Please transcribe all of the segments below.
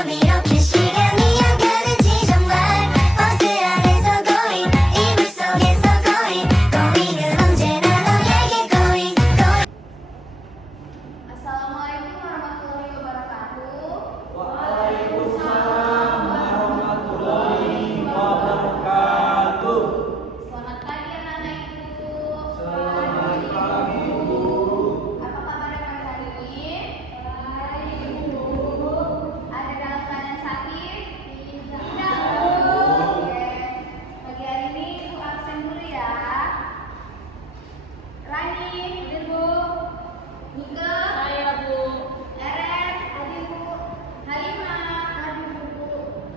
밤 이렇게 시간이 안 가는지 정말 버스 안에서 고잉 이불 속에서 고잉 고잉은 언제나 너에게 고잉 고잉. Assalamualaikum warahmatullahi wabarakatuh. Waalaikumsalam warahmatullahi wabarakatuh. Selamat pagi anak-anak ibu. Selamat pagi, Bu. Apa kabar pada hari ini? Baik, Bu. Ada dalam keadaan sakit? Tidak, Bu. Oke. Pagi hari ini Ibu absen dulu ya. Rani, hadir Bu. Nika, saya Bu. Eren, hadir Bu. Halimah, hadir Bu.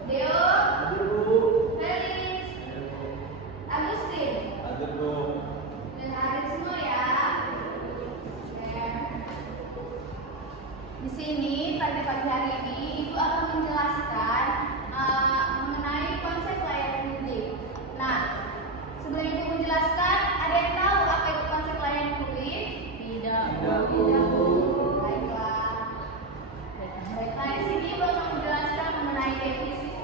Deo, Hadir, Bu. Felis, Agustin. Hadir, Bu. Dan hadir semua ya. Oke. Di sini pada pagi hari ini Ibu akan menjelaskan mengenai konsep layanan publik. Nah, sebelum Ibu menjelaskan, ada yang tahu apa itu konsep layanan publik? Tidak. Tidak, Bu. Tidak, Bu. Baiklah. Baiklah, di sini Ibu akan menjelaskan mengenai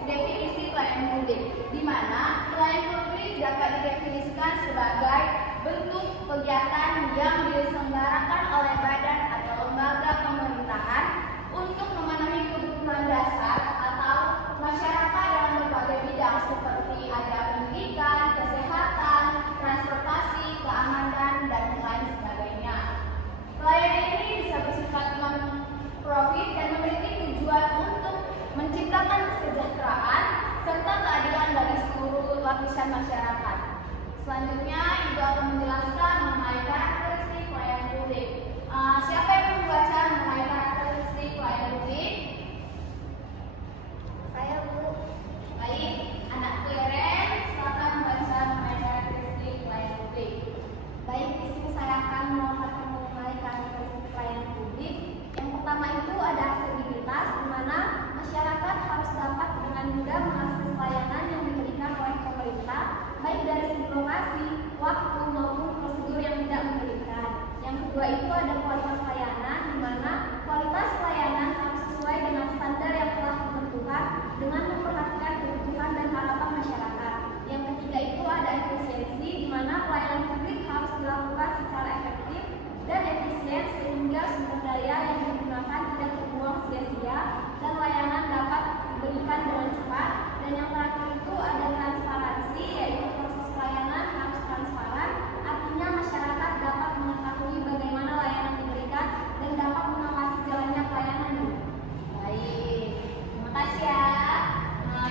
definisi pelayanan publik, di mana pelayanan publik dapat didefinisikan sebagai bentuk kegiatan yang diselenggarakan oleh badan atau lembaga pemerintahan untuk memenuhi kebutuhan dasar atau masyarakat dalam berbagai bidang seperti ada pendidikan, kesehatan, transportasi, keamanan, dan lain sebagainya. Pelayanan ini bisa bersifat non-profit dan memiliki tujuan untuk menciptakan kesejahteraan serta keadilan bagi seluruh lapisan masyarakat. Selanjutnya, Ibu akan menjelaskan mengenai karakteristik pelayanan publik. Siapa yang mau membaca mengenai karakteristik pelayanan publik? Saya, Bu. Baik, anak Eren, silakan membaca mengenai karakteristik pelayanan publik. Baik, di sini saya akan memaparkan mengenai karakteristik pelayanan publik. Yang pertama itu ada aksesibilitas, di mana masyarakat harus dapat dengan mudah mengakses layanan yang diberikan oleh pemerintah, baik dari segi lokasi, waktu maupun prosedur yang tidak menyulitkan. Yang kedua itu ada kualitas layanan, di mana kualitas layanan harus sesuai dengan standar yang telah ditentukan dengan memperhatikan kebutuhan dan harapan masyarakat. Yang ketiga itu ada efisiensi, di mana pelayanan publik harus dilakukan secara efektif dan efisien sehingga sumber daya yang digunakan tidak terbuang sia-sia dan layanan dapat diberikan dengan cepat. Dan yang terakhir itu ada transparansi, yaitu proses pelayanan harus transparan, artinya masyarakat dapat mengetahui bagaimana layanan diberikan dan dapat mengawasi jalannya pelayanan. Baik, terima kasih ya.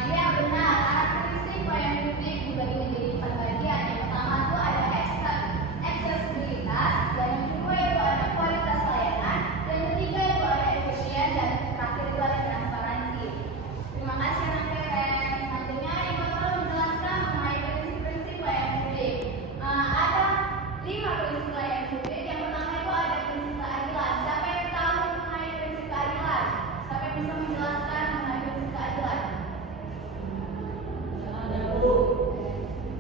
Ya benar, karakteristik pelayanan publik dibagi menjadi 4 bagian. Yang pertama itu ada aksesibilitas, dan yang kedua itu ada kualitas layanan, dan yang ketiga itu ada efisien, dan terakhir itu ada transparansi. Terima kasih anak Eren. Selanjutnya Ibu akan menjelaskan mengenai prinsip-prinsip pelayanan publik. Ada 5 prinsip pelayanan publik. Yang pertama itu ada prinsip keadilan. Siapa yang tahu mengenai prinsip keadilan? Siapa yang bisa menjelaskan mengenai prinsip keadilan? Ada, Bu.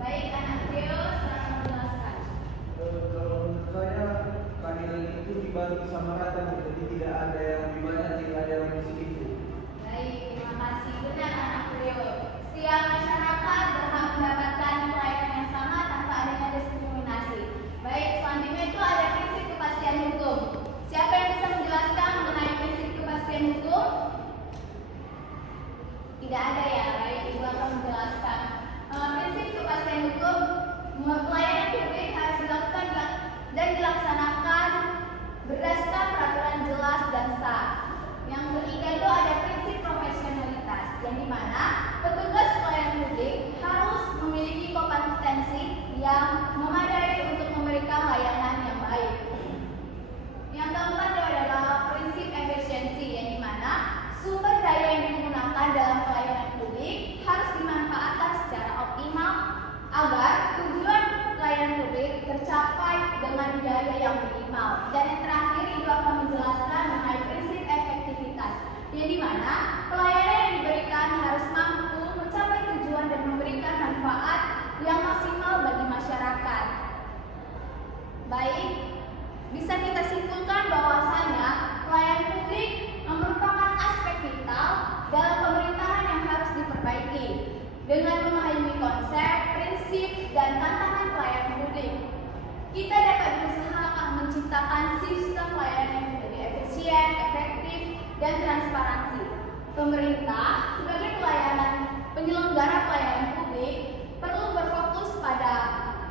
Baik, anak Theo, silakan menjelaskan. Kalau menurut saya, keadilan itu dibagi sama rata, Bu. Jadi tidak ada yang lebih banyak, tidak ada yang lebih sedikit. Baik, terima kasih. Benar anak Theo. Setiap masyarakat berhak mendapatkan pelayanan yang sama tanpa adanya diskriminasi. Baik, selanjutnya itu ada prinsip kepastian hukum. Siapa yang bisa menjelaskan mengenai prinsip kepastian hukum? Tidak ada ya. Baik, Ibu akan menjelaskan. Prinsip kepastian hukum, pelayanan publik harus dilakukan dan dilaksanakan berdasarkan peraturan jelas dan sah. Yang ketiga itu ada prinsip profesionalitas, yang dimana petugas pelayanan publik harus memiliki kompetensi yang memadai untuk memberikan layanan yang baik. Yang keempat itu adalah prinsip efisiensi, yang dimana sumber daya yang digunakan dalam pelayanan publik harus dimanfaatkan secara optimal agar tujuan pelayanan publik tercapai dengan biaya yang minimal. Dan yang terakhir Ibu akan menjelaskan mengenai prinsip efektivitas, yang dimana pelayanan yang diberikan harus mampu mencapai tujuan dan memberikan manfaat yang maksimal bagi masyarakat. Baik, bisa kita simpulkan bahwasanya pelayanan publik merupakan aspek vital dalam Dengan memahami konsep, prinsip, dan tantangan pelayanan publik, kita dapat berusaha menciptakan sistem pelayanan yang lebih efisien, efektif, dan transparansi. Pemerintah sebagai penyelenggara pelayanan publik perlu berfokus pada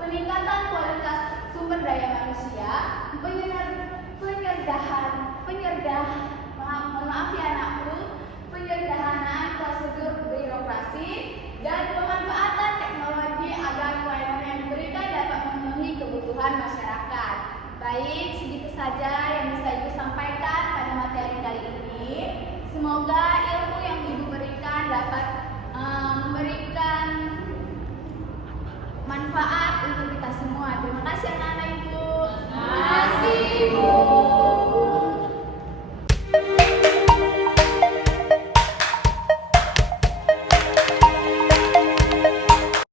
peningkatan kualitas sumber daya manusia, penyederhanaan prosedur birokrasi, dan pemanfaatan teknologi agar pelayanan yang diberikan dapat memenuhi kebutuhan masyarakat. Baik, segitu saja yang bisa Ibu sampaikan pada materi kali ini. Semoga ilmu yang Ibu berikan dapat memberikan manfaat untuk kita semua. Terima kasih anak-anak Ibu. Terima kasih, Ibu.